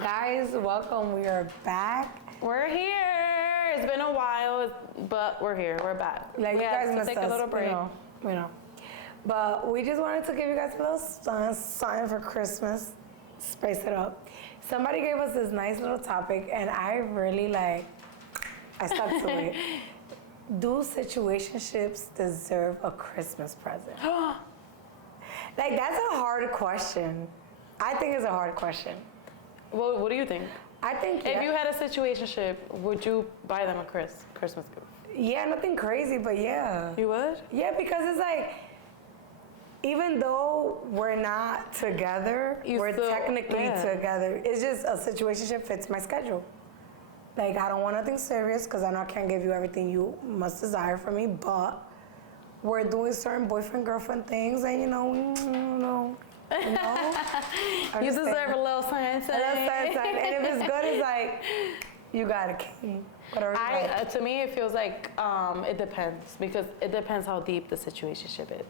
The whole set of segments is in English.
Guys, welcome. We are back. We're here. It's been a while, but we're here. We're back. Like, we you guys missed take us, a little break. We know. But we just wanted to give you guys a little sign for Christmas. Spice it up. Somebody gave us this nice little topic, and I really I stuck to it. Do situationships deserve a Christmas present? That's a hard question. I think it's a hard question. Well, what do you think? I think if you had a situationship, would you buy them a Christmas gift? Yeah, nothing crazy, but yeah. You would? Yeah, because it's even though we're not together, we're technically together. It's just a situationship fits my schedule. I don't want nothing serious because I know I can't give you everything you must desire from me, but we're doing certain boyfriend-girlfriend things, and you deserve a little sign. And if it's good, it's you got a king. To me, it feels like it depends, because it depends how deep the situationship is.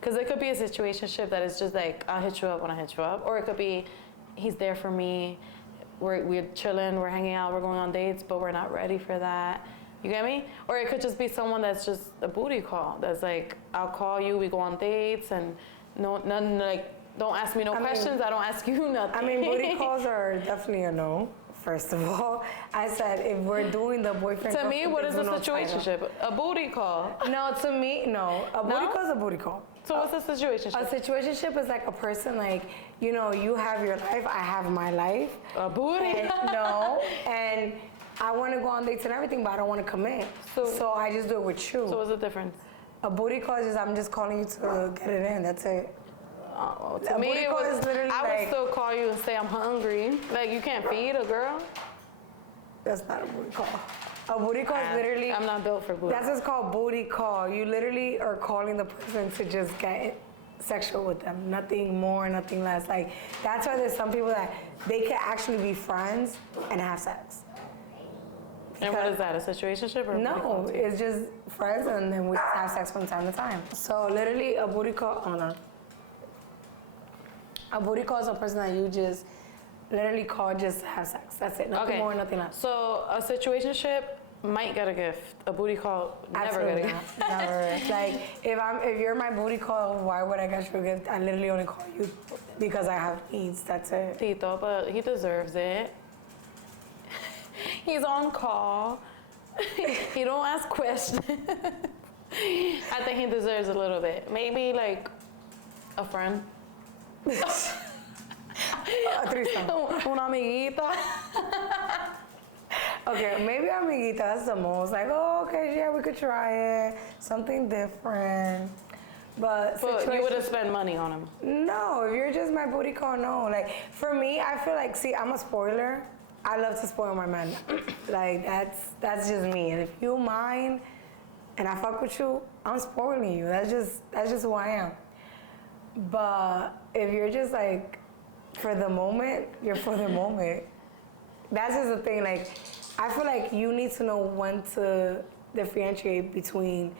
Because it could be a situationship that is just I'll hit you up when I hit you up, or it could be he's there for me. We're chilling, we're hanging out, we're going on dates, but we're not ready for that. You get me? Or it could just be someone that's just a booty call. That's I'll call you, we go on dates, and don't ask me questions. I don't ask you nothing. Booty calls are definitely a no. First of all, I said if we're doing the boyfriend. To me, what is a situationship? A booty call. No, to me, no. A booty call is a booty call. So what's a situationship? A situationship is a person you have your life, I have my life. A booty? And I want to go on dates and everything, but I don't want to commit. So I just do it with you. So what's the difference? A booty call is I'm just calling you to get it in. That's it. To me, I would still call you and say I'm hungry. You can't feed a girl. That's not a booty call. A booty call is literally. I'm not built for booty. That's what's called booty call. You literally are calling the person to just get sexual with them. Nothing more, nothing less. That's why there's some people that they can actually be friends and have sex. And what is that, a situationship or a booty call? No, it's just friends, and then we have sex from time to time. So literally a booty call, a booty call is a person that you just literally call just to have sex. That's it. Nothing more, nothing less. So a situationship might get a gift. A booty call never get a gift. Never. If you're my booty call, why would I get you a gift? I literally only call you because I have needs. That's it. Tito, but he deserves it. He's on call. He don't ask questions. I think he deserves a little bit. Maybe a friend. A threesome. Una amiguita. Okay, maybe amiguita, that's the most. Okay, yeah, we could try it. Something different. But you wouldn't spend money on him? No, if you're just my booty call, no. For me, I feel see, I'm a spoiler. I love to spoil my man. That's just me. And if you mine and I fuck with you, I'm spoiling you. That's just who I am. But if you're just for the moment, you're for the moment. That's just the thing. I feel you need to know when to differentiate between,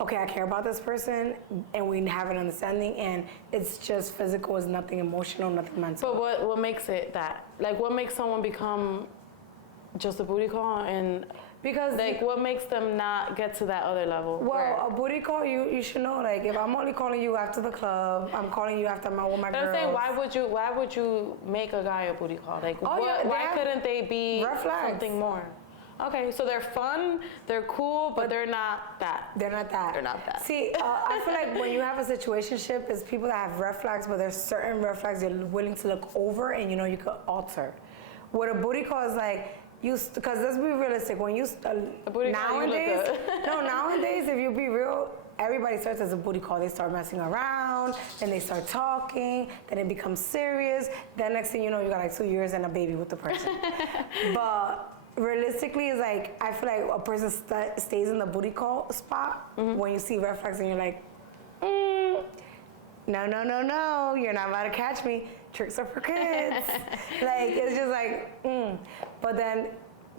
okay, I care about this person and we have an understanding, and it's just physical, it's nothing emotional, nothing mental. But what makes it that? What makes someone become just a booty call, and because what makes them not get to that other level? Well, a booty call, you should know. If I'm only calling you after the club, I'm calling you after with my girls. I'm saying, why would you make a guy a booty call? Why couldn't they be something more? Okay, so they're fun, they're cool, but they're not that. They're not that. They're not that. See, I feel when you have a situationship, it's people that have red flags, but there's certain red flags you're willing to look over and you could alter. What a booty call is because let's be realistic. When you nowadays, if you be real, everybody starts as a booty call. They start messing around, then they start talking, then it becomes serious. Then next thing you know, you got 2 years and a baby with the person. But realistically, it's I feel a person stays in the booty call spot when you see red flags and you're no, you're not about to catch me. Tricks are for kids. It's just But then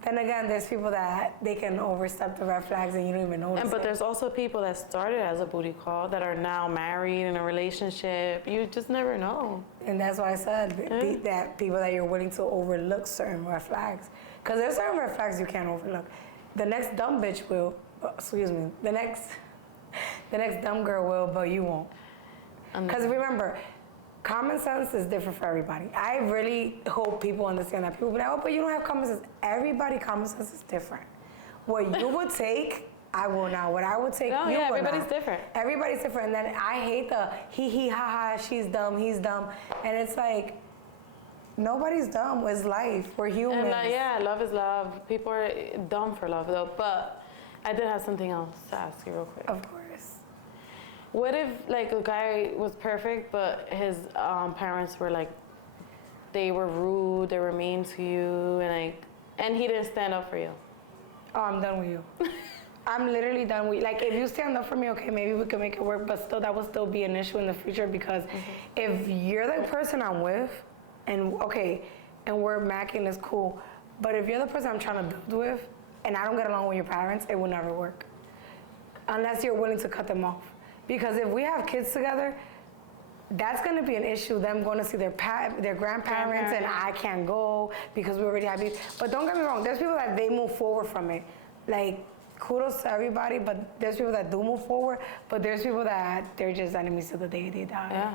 Then again, there's people that they can overstep the red flags and you don't even notice. But there's also people that started as a booty call that are now married in a relationship. You just never know. And that's why I said that people that you're willing to overlook certain red flags. Because there's certain red flags you can't overlook. The next dumb bitch will, the next dumb girl will, but you won't. Because remember, common sense is different for everybody. I really hope people understand that. People be like, oh, but you don't have common sense. Everybody, common sense is different. What you would take, I will not. What I would take, you will not. Everybody's different. Everybody's different. And then I hate the he, ha, ha, she's dumb, he's dumb. And it's like, nobody's dumb. It's life. We're humans. And love is love. People are dumb for love, though. But I did have something else to ask you real quick. Of course. What if, like, a guy was perfect, but his parents were, like, they were rude, they were mean to you, and he didn't stand up for you? Oh, I'm done with you. I'm literally done with you. Like, if you stand up for me, okay, maybe we can make it work, but still, that will still be an issue in the future because if you're the person I'm with, and we're macking, it's cool, but if you're the person I'm trying to build with, and I don't get along with your parents, it will never work. Unless you're willing to cut them off. Because if we have kids together, that's going to be an issue, them going to see their grandparents, and I can't go because we already have these. But don't get me wrong, there's people that they move forward from it. Like, kudos to everybody, but there's people that do move forward, but there's people that they're just enemies to the day they die. Yeah.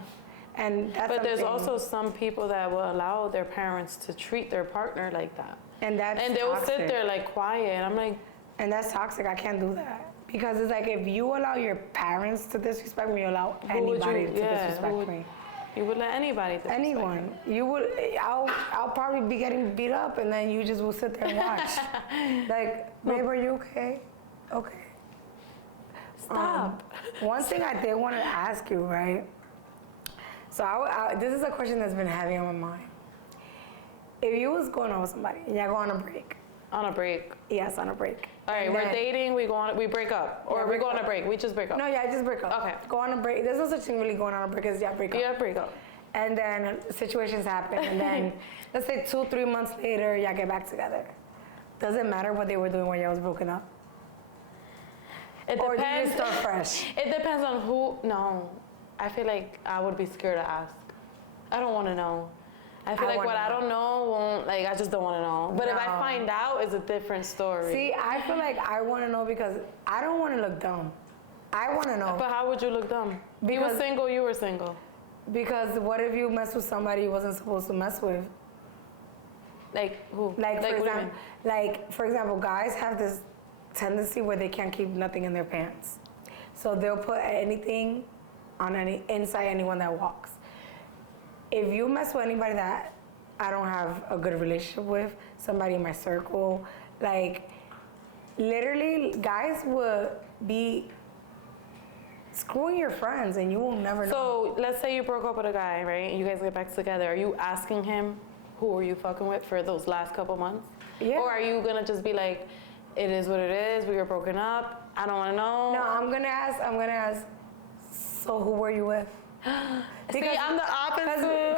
And that's but there's also some people that will allow their parents to treat their partner like that. And they will sit there, like, quiet, and I'm like... And that's toxic, I can't do that. Because it's like, if you allow your parents to disrespect me, you allow anybody to disrespect me. You would let anybody disrespect anyone. You would. I'll probably be getting beat up, and then you just will sit there and watch. Like, babe, are you okay? Okay. Stop. One thing I did want to ask you, right? So this is a question that's been heavy on my mind. If you was going on with somebody and y'all go on a break. On a break. Yes, on a break. All right, we're dating, we break up. Or we go on a break, we just break up. No, just break up. Okay. Go on a break. There's no such thing really going on a break as break up. Yeah, break up. And then situations happen, and then let's say 2-3 months later, y'all get back together. Does it matter what they were doing when y'all was broken up? It or depends. Or do you start fresh? It depends on who. No, I feel like I would be scared to ask. I don't want to know. I feel like what I don't know won't, like, I just don't want to know. But if I find out, it's a different story. See, I feel like I want to know because I don't want to look dumb. I want to know. But how would you look dumb? He was single, you were single. Because what if you mess with somebody you wasn't supposed to mess with? Like who? Like for example, guys have this tendency where they can't keep nothing in their pants. So they'll put anything on inside anyone that walks. If you mess with anybody that I don't have a good relationship with, somebody in my circle, like, literally, guys would be screwing your friends and you will never know. So, let's say you broke up with a guy, right? And you guys get back together. Are you asking him who are you fucking with for those last couple months? Yeah. Or are you gonna just be like, it is what it is, we were broken up, I don't wanna know? No, I'm gonna ask, so who were you with? Because, see, I'm the opposite.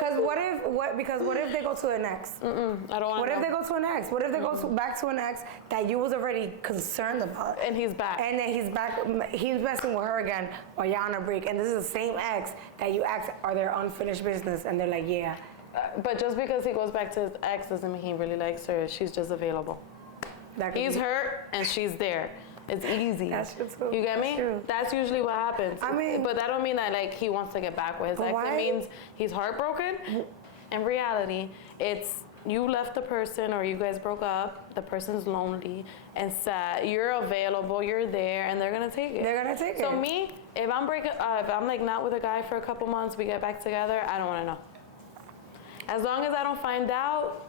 Because what if they go to an ex? I don't want to know. What if they go to an ex? What if they go back to an ex that you was already concerned about? And he's back. And then he's back, he's messing with her again while y'all on a break. And this is the same ex that you asked, are there unfinished business? And they're like, yeah. But just because he goes back to his ex doesn't mean he really likes her. She's just available. He's hurt and she's there. It's easy. That's true. You get me? That's true. That's usually what happens. I mean, but that don't mean that like he wants to get back with his ex. It means he's heartbroken. In reality, it's you left the person or you guys broke up. The person's lonely and sad. You're available. You're there, and they're gonna take it. They're gonna take it. So me, if I'm like not with a guy for a couple months, we get back together. I don't want to know. As long as I don't find out,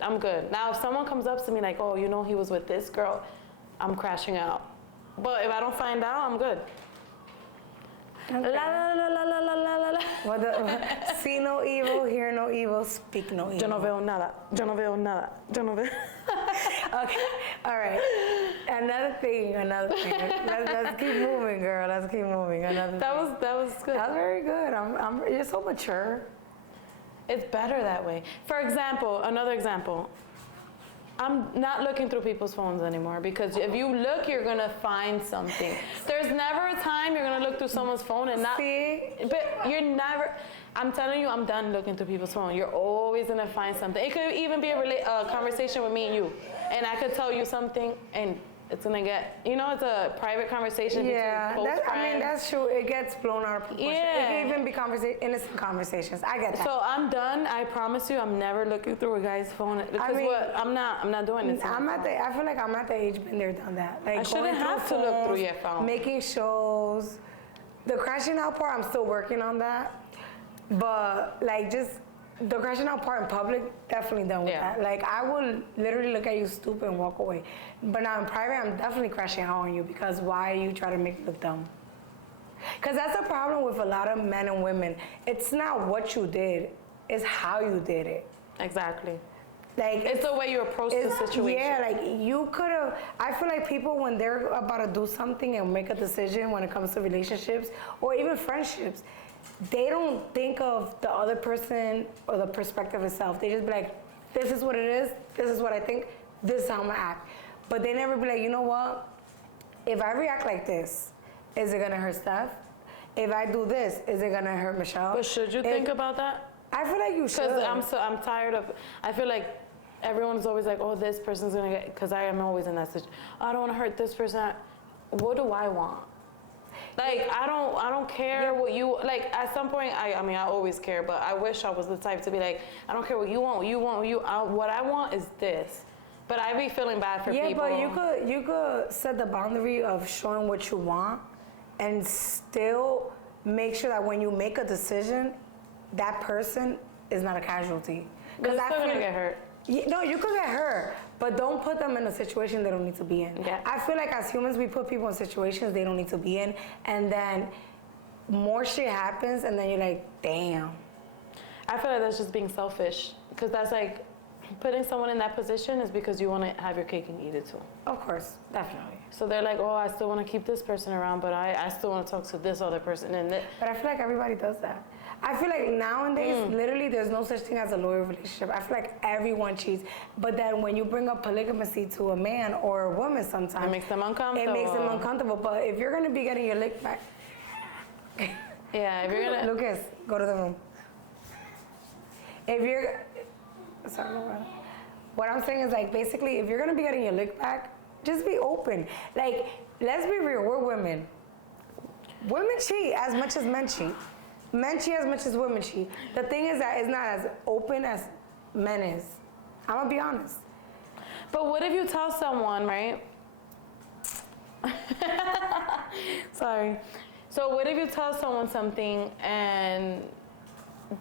I'm good. Now, if someone comes up to me like, oh, you know, he was with this girl, I'm crashing out. But if I don't find out, I'm good. Okay. La la la la la la la la. See no evil, hear no evil, speak no evil. Yo no veo nada. Yo no veo nada. Yo no veo. Okay, all right. Another thing. Let's keep moving, girl. Let's keep moving. That was good. That was very good. You're so mature. It's better that way. For example, another example. I'm not looking through people's phones anymore because if you look, you're gonna find something. There's never a time you're gonna look through someone's phone and not. See? But you're never. I'm telling you, I'm done looking through people's phone. You're always gonna find something. It could even be a conversation with me and you, and I could tell you something, and it's gonna get, it's a private conversation between close friends. I mean, that's true. It gets blown out of proportion. Yeah. It can even be innocent conversations. I get that. So I'm done. I promise you, I'm never looking through a guy's phone because I'm not doing this. I feel like I'm at the age been there, done that. Like I shouldn't have to look through your phone. Making shows. The crashing out part, I'm still working on that. But like just the crashing out part in public, definitely done with that. Like I will literally look at you stupid and walk away. But now in private, I'm definitely crashing out on you because why you try to make me look dumb? Because that's the problem with a lot of men and women. It's not what you did, it's how you did it. Exactly. Like it's the way you approach the situation. Yeah, like you could have. I feel like people when they're about to do something and make a decision when it comes to relationships or even friendships, they don't think of the other person or the perspective itself. They just be like, this is what it is, this is what I think, this is how I'm gonna act. But they never be like, you know what? If I react like this, is it gonna hurt Steph? If I do this, is it gonna hurt Michelle? But should you think about that? I feel like you should. Because I'm tired of, I feel like everyone's always like, oh, this person's gonna get, because I am always in that situation. I don't wanna hurt this person. What do I want? Like, I don't care what you, like, at some point, I mean, I always care, but I wish I was the type to be like, I don't care what you want, what I want is this. But I be feeling bad for people. Yeah, but you could set the boundary of showing what you want and still make sure that when you make a decision, that person is not a casualty. Because they're still gonna get hurt. No, you could get hurt, but don't put them in a situation they don't need to be in. Yeah. I feel like as humans, we put people in situations they don't need to be in, and then more shit happens, and then you're like, damn. I feel like that's just being selfish, because that's like, putting someone in that position is because you want to have your cake and eat it too. Of course, definitely. So they're like, oh, I still want to keep this person around, but I still want to talk to this other person. But I feel like everybody does that. I feel like nowadays, literally, there's no such thing as a loyal relationship. I feel like everyone cheats. But then when you bring up polygamy to a man or a woman sometimes, it makes them uncomfortable. It makes them uncomfortable. But if you're going to be getting your lick back. Yeah, if you're going to. Lucas, go to the room. If you're. Sorry, what I'm saying is like basically if you're gonna be getting your lick back, just be open. Like, let's be real, we're women. Women cheat as much as men cheat. Men cheat as much as women cheat. The thing is that it's not as open as men is. I'm gonna be honest. But what if you tell someone, right? Sorry. So what if you tell someone something and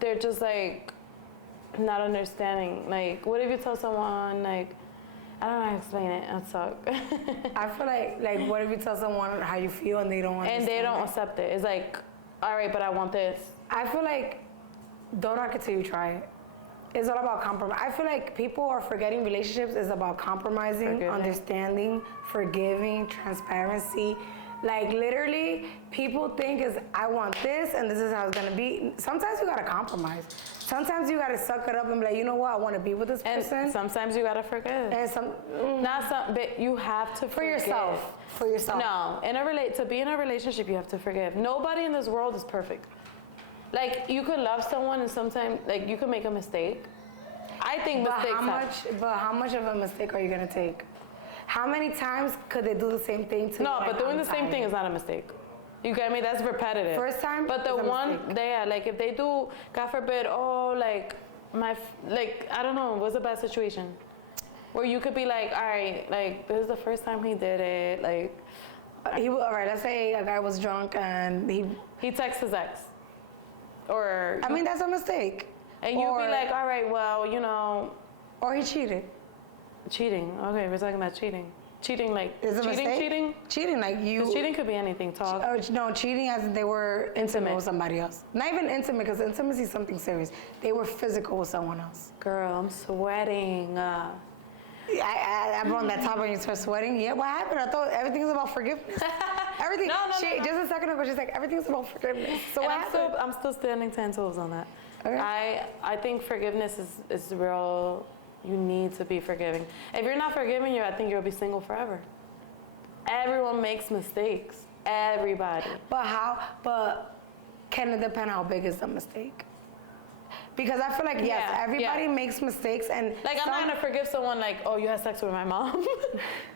they're just like, not understanding? Like, what if you tell someone, like, I don't know how to explain it, I suck. I feel like what if you tell someone how you feel and they don't understand? And they don't accept it. It's like, all right, but I want this. I feel like, don't knock it till you try it. It's all about compromise. I feel like people are forgetting relationships is about compromising, understanding, forgiving, transparency. Like literally, people think is I want this and this is how it's gonna be. Sometimes you gotta compromise. Sometimes you gotta suck it up and be like, you know what, I wanna be with this person. And sometimes you gotta forgive. And Not some, but you have to for yourself. For yourself. No, to be in a relationship, you have to forgive. Nobody in this world is perfect. Like you could love someone and sometimes, like you could make a mistake. I think mistakes But how much of a mistake are you gonna take? How many times could they do the same thing to you? No, but doing the same thing is not a mistake. You get me? That's repetitive. First time? But the one, like if they do, God forbid, like I don't know, what's a bad situation? Where you could be like, all right, like this is the first time he did it, like. All right, let's say a guy was drunk and he texts his ex. Or. I mean, that's a mistake. And you'd be like, all right, well, you know. Or he cheated. Cheating. Okay, we're talking about cheating. Cheating, like is it cheating. Cheating, like you. Cheating could be anything. Talk. No, cheating as they were intimate with somebody else. Not even intimate, because intimacy is something serious. They were physical with someone else. Girl, I'm sweating. I'm on that top when you start sweating. Yeah, what happened? I thought everything's about forgiveness. Everything. No. Just a second ago, she's like, everything's about forgiveness. So what happened? I'm still standing 10 toes on that. Okay. I think forgiveness is real You need to be forgiving. If you're not forgiving, I think you'll be single forever. Everyone makes mistakes. Everybody. But can it depend how big is the mistake? Because I feel like, yes, everybody makes mistakes, and like, I'm not gonna forgive someone like, oh, you had sex with my mom.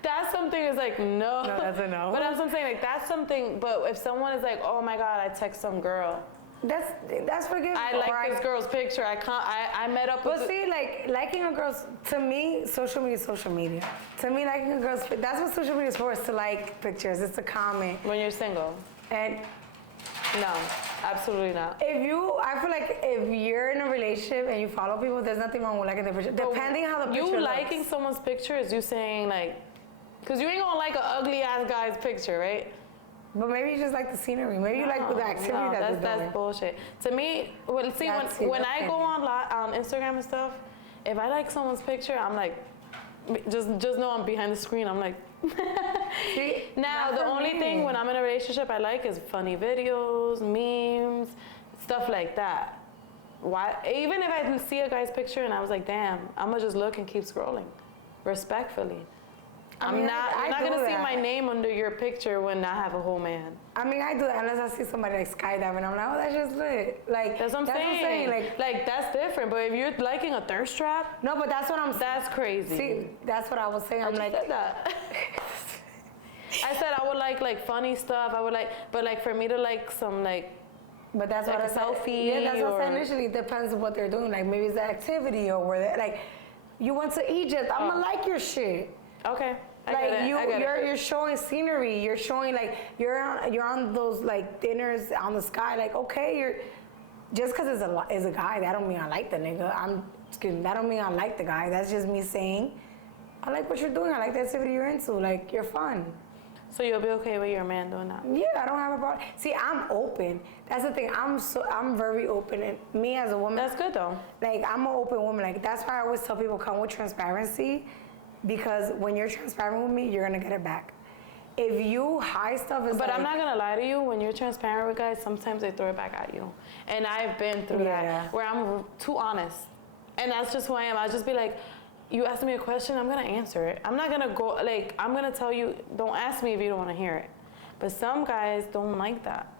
That's something is like, no. No, that's a no. But that's what I'm saying, like, that's something, but if someone is like, oh my God, I text some girl. That's forgivable. I like this girl's picture. I met up with. But see, like, liking a girl's, to me, social media is social media. To me, liking a girl's, that's what social media is for, is to like pictures, it's to comment. When you're single. And no, absolutely not. I feel like if you're in a relationship and you follow people, there's nothing wrong with liking their picture. Depending how the picture looks. You liking someone's picture is you saying like, because you ain't gonna like an ugly ass guy's picture, right? But maybe you just like the scenery. Maybe you like the activity that they're doing. That's bullshit. To me, when I go on Instagram and stuff, if I like someone's picture, I'm like, just know I'm behind the screen. I'm like, see, now the only thing when I'm in a relationship I like is funny videos, memes, stuff like that. Why? Even if I see a guy's picture and I was like, damn, I'm gonna just look and keep scrolling, respectfly. You're not gonna see my name under your picture when I have a whole man. I mean, I do that unless I see somebody like skydiving. I'm like, oh, that's just lit. Like, that's what I'm saying. Like that's different. But if you're liking a thirst trap, no, but that's what I'm saying. That's crazy. See, that's what I was saying. I'm like, said that. I said I would like funny stuff. I would like, but like for me to like some like. But that's like what a selfie. Yeah, that's what I said initially. It depends on what they're doing. Like maybe it's the activity or where they like. You went to Egypt. I'm gonna like your shit. Okay. You're showing scenery. You're showing like you're on those like dinners on the sky. Like okay, just because it's a guy, that don't mean I like the nigga. That don't mean I like the guy. That's just me saying I like what you're doing. I like the activity you're into. Like you're fun. So you'll be okay with your man doing that? Yeah, I don't have a problem. See, I'm open. That's the thing. I'm very open, and me as a woman. That's good though. Like I'm an open woman. Like that's why I always tell people come with transparency. Because when you're transparent with me, you're gonna get it back. If you hide stuff, but I'm not gonna lie to you. When you're transparent with guys, sometimes they throw it back at you, and I've been through that where I'm too honest, and that's just who I am. I'll just be like, you ask me a question, I'm gonna answer it. I'm not gonna go like I'm gonna tell you. Don't ask me if you don't want to hear it. But some guys don't like that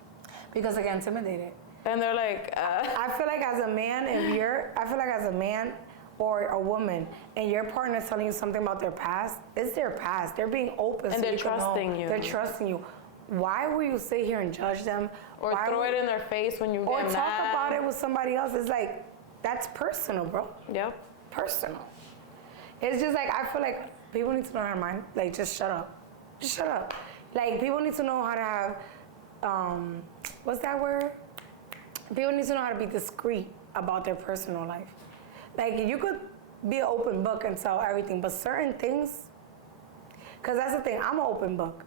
because they get intimidated, and they're like. I feel like as a man or a woman, and your partner's telling you something about their past, it's their past. They're being open. And they're trusting you. They're trusting you. Why will you sit here and judge them? Or throw it in their face when you get mad? Or talk about it with somebody else. It's like, that's personal, bro. Yep. Personal. It's just like, I feel like people need to know how to mind. Like, just shut up. Just shut up. Like, people need to know how to have, what's that word? People need to know how to be discreet about their personal life. Like, you could be an open book and tell everything, but certain things, because that's the thing, I'm an open book.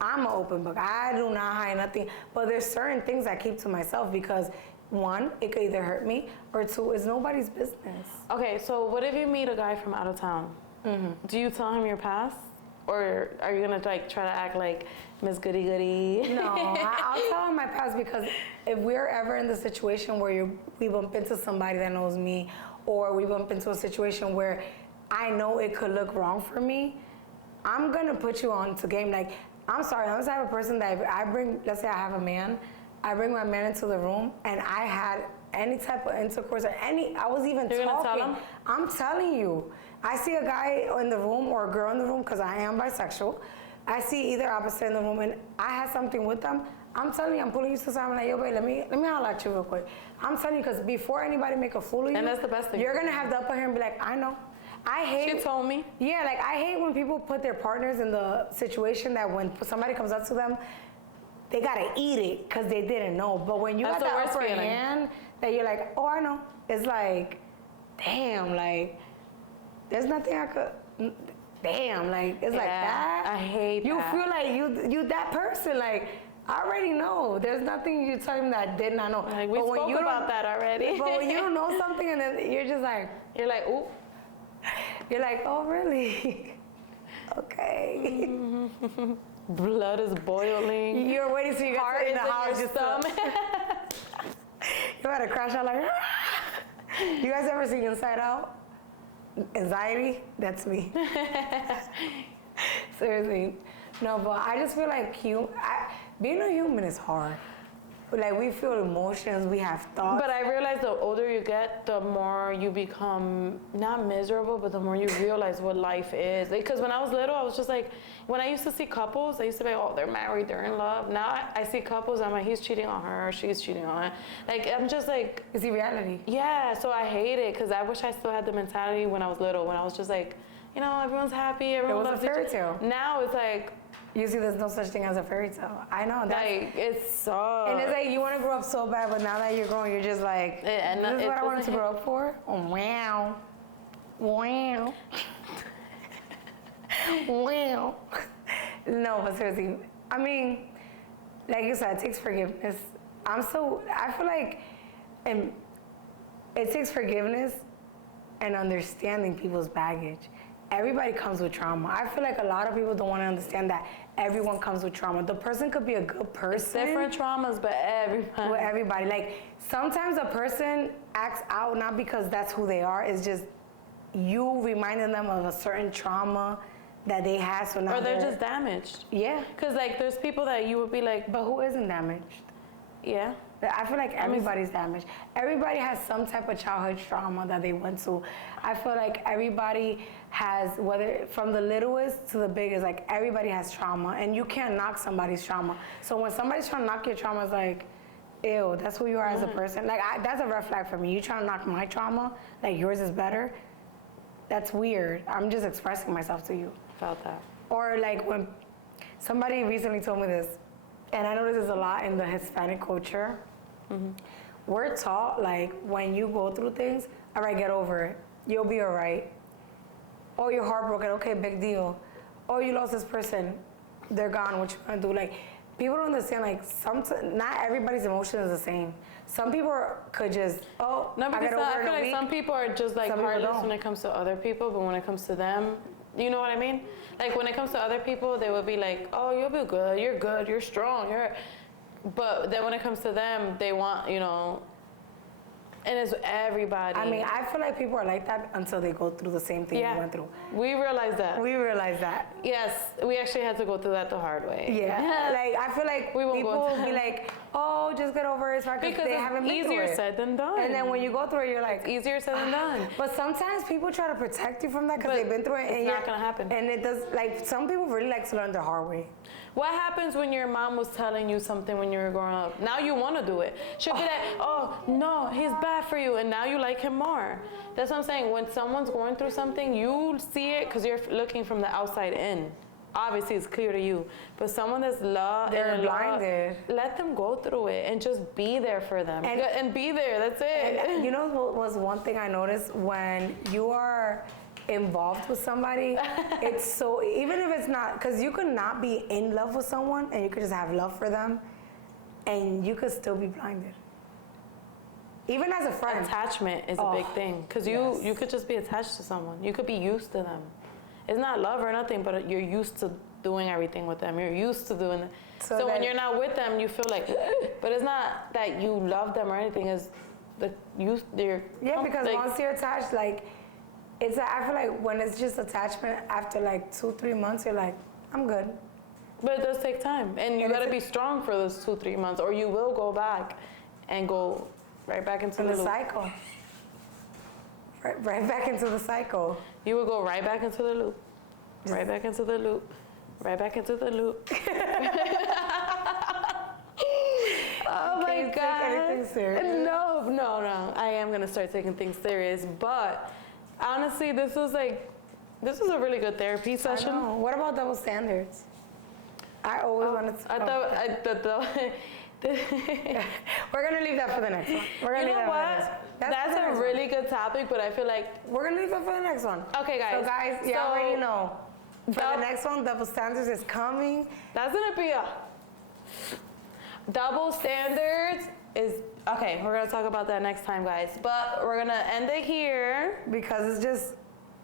I do not hide nothing, but there's certain things I keep to myself because, one, it could either hurt me, or two, it's nobody's business. Okay, so what if you meet a guy from out of town? Mm-hmm. Do you tell him your past? Or are you gonna like try to act like Miss Goody Goody? No, I'll tell him my past because if we're ever in the situation where we bump into somebody that knows me, or we bump into a situation where I know it could look wrong for me, I'm gonna put you on to game. Like, I'm sorry, I'm the type of person that I bring, let's say I have a man, I bring my man into the room and I had any type of intercourse or I was even You're talking. gonna tell him? I'm telling you. I see a guy in the room or a girl in the room, because I am bisexual. I see either opposite in the room and I had something with them. I'm telling you, I'm pulling you to the side. I'm like, yo, babe, let me holler at you real quick. I'm telling you, because before anybody make a fool of you, and that's the best thing. You're gonna have the upper hand and be like, I know. I hate. She told me. Yeah, like I hate when people put their partners in the situation that when somebody comes up to them, they gotta eat it because they didn't know. But when you got the upper hand, that you're like, oh, I know. It's like, damn, like there's nothing I could. Damn, like it's like that. I hate that. You feel like you that person, like. I already know. There's nothing you tell him that I did not know. Like, we spoke about that already. But when you don't know something and then you're just like... You're like, ooh. You're like, oh, really? Okay. Blood is boiling. You're waiting till you get in the house. Your stomach. You had to crash out like... You guys ever seen Inside Out? Anxiety, that's me. Seriously. No, but I just feel like being a human is hard. Like, we feel emotions, we have thoughts. But I realize the older you get, the more you become, not miserable, but the more you realize what life is. Because when I was little, I was just like, when I used to see couples, I used to be like, oh, they're married, they're in love. Now I see couples, I'm like, he's cheating on her, she's cheating on him. Like, I'm just like... Is it reality? Yeah, so I hate it, because I wish I still had the mentality when I was little, when I was just like, you know, everyone's happy, everyone loves each other. It was a fairy tale. Now it's like... You see, there's no such thing as a fairy tale. I know that. Like, it sucks. And it's like, you want to grow up so bad, but now that you're growing, you're just like, this is what I wanted to grow up for? Oh, wow. Wow. Wow. No, but seriously, I mean, like you said, it takes forgiveness. I feel like it takes forgiveness and understanding people's baggage. Everybody comes with trauma. I feel like a lot of people don't want to understand that everyone comes with trauma. The person could be a good person. It's different traumas, but everybody. With everybody. Like, sometimes a person acts out not because that's who they are. It's just you reminding them of a certain trauma that they had. So now or they're just damaged. Yeah. Because, like, there's people that you would be like... But who isn't damaged? Yeah. I feel like everybody's damaged. Everybody has some type of childhood trauma that they went to. I feel like everybody has, whether from the littlest to the biggest, like, everybody has trauma, and you can't knock somebody's trauma. So when somebody's trying to knock your trauma, it's like, ew, that's who you are as a person. Like, that's a red flag for me. You trying to knock my trauma, like yours is better, that's weird. I'm just expressing myself to you. Felt that. Or like when somebody recently told me this, and I notice this a lot in the Hispanic culture. Mm-hmm. We're taught, like, when you go through things, all right, get over it. You'll be all right. Oh, you're heartbroken. Okay, big deal. Oh, you lost this person. They're gone. What you gonna do? Like, people don't understand, like, not everybody's emotion is the same. Some people could just, no, because I feel like some people are just, like, heartless when it comes to other people, but when it comes to them, you know what I mean? Like, when it comes to other people, they will be like, oh, you'll be good, you're strong, but then when it comes to them, they want, you know, and it's everybody. I mean, I feel like people are like that until they go through the same thing you went through. We realized that. Yes, we actually had to go through that the hard way. Yeah, like, I feel like people will be like, oh, just get over it, because they haven't been through it. It's easier said than done. And then when you go through it, you're like, it's easier said than done. But sometimes people try to protect you from that because they've been through it. It's not gonna happen. And it does, like, some people really like to learn the hard way. What happens when your mom was telling you something when you were growing up? Now you want to do it. She'll be like, oh, no, he's bad for you. And now you like him more. That's what I'm saying. When someone's going through something, you see it because you're looking from the outside in. Obviously, it's clear to you. But someone that's they're blinded. Let them go through it and just be there for them. And be there. That's it. And you know what was one thing I noticed? When you are involved with somebody, it's so, even if it's not, because you could not be in love with someone and you could just have love for them and you could still be blinded. Even as a friend. Attachment is a big thing, because you could just be attached to someone. You could be used to them. It's not love or nothing, but you're used to doing everything with them. You're used to doing it. So when you're not with them, you feel like, but it's not that you love them or anything. It's because once you're attached, like, I feel like when it's just attachment, after like 2-3 months, you're like, I'm good. But it does take time. And you gotta be strong for those 2-3 months, or you will go back and go right back into the cycle. Right back into the cycle. You will go right back into the loop. Right back into the loop. Right back into the loop. Oh my God. Take anything serious. No. I am gonna start taking things serious, but honestly, this was a really good therapy session. I know. What about double standards? I always wanted to. We're gonna leave that for the next one. You know what? That's a really good topic, but I feel like we're gonna leave that for the next one. Okay, guys. So guys, you already know. For the next one, double standards is coming. That's gonna be a double standards is okay. We're gonna talk about that next time, guys. But we're gonna end it here because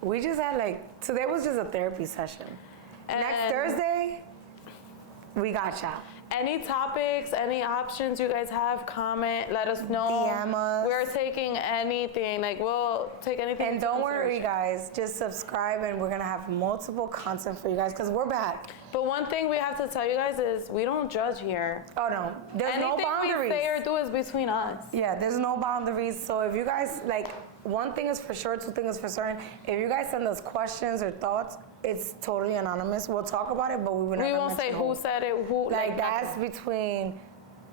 we just had today was just a therapy session. And next Thursday, we got y'all. Any topics, any options you guys have, comment, let us know. DM us. We're taking anything, like we'll take anything. And don't worry, guys, just subscribe and we're gonna have multiple content for you guys because we're back. But one thing we have to tell you guys is we don't judge here. Oh no, there's no boundaries. Anything we say or do is between us. Yeah, there's no boundaries. So if you guys, like, one thing is for sure, two things for certain. If you guys send us questions or thoughts, it's totally anonymous. We'll talk about it, but we will never won't say who said it, who. Like that's between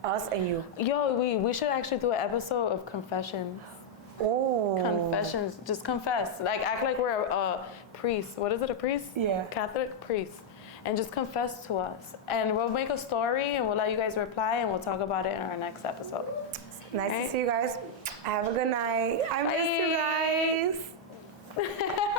us and you. Yo, we should actually do an episode of confessions. Oh. Confessions, just confess. Like act like we're a priest. What is it, a priest? Yeah. Catholic priest. And just confess to us. And we'll make a story and we'll let you guys reply and we'll talk about it in our next episode. Nice to see you guys. Have a good night. I miss you guys.